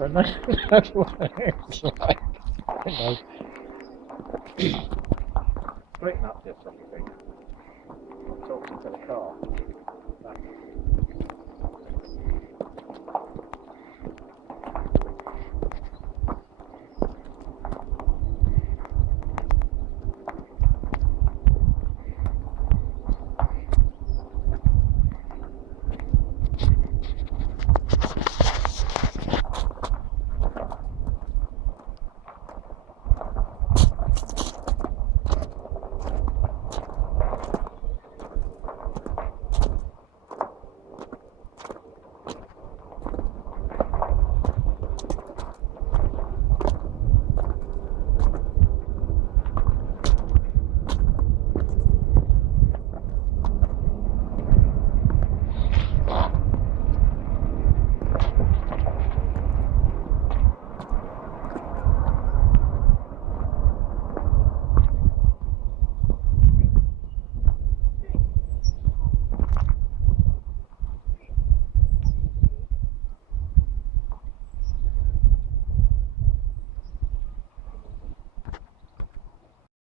so no, that's what it's like. You know. Straighten up this fucking thing. I'm talking to the car.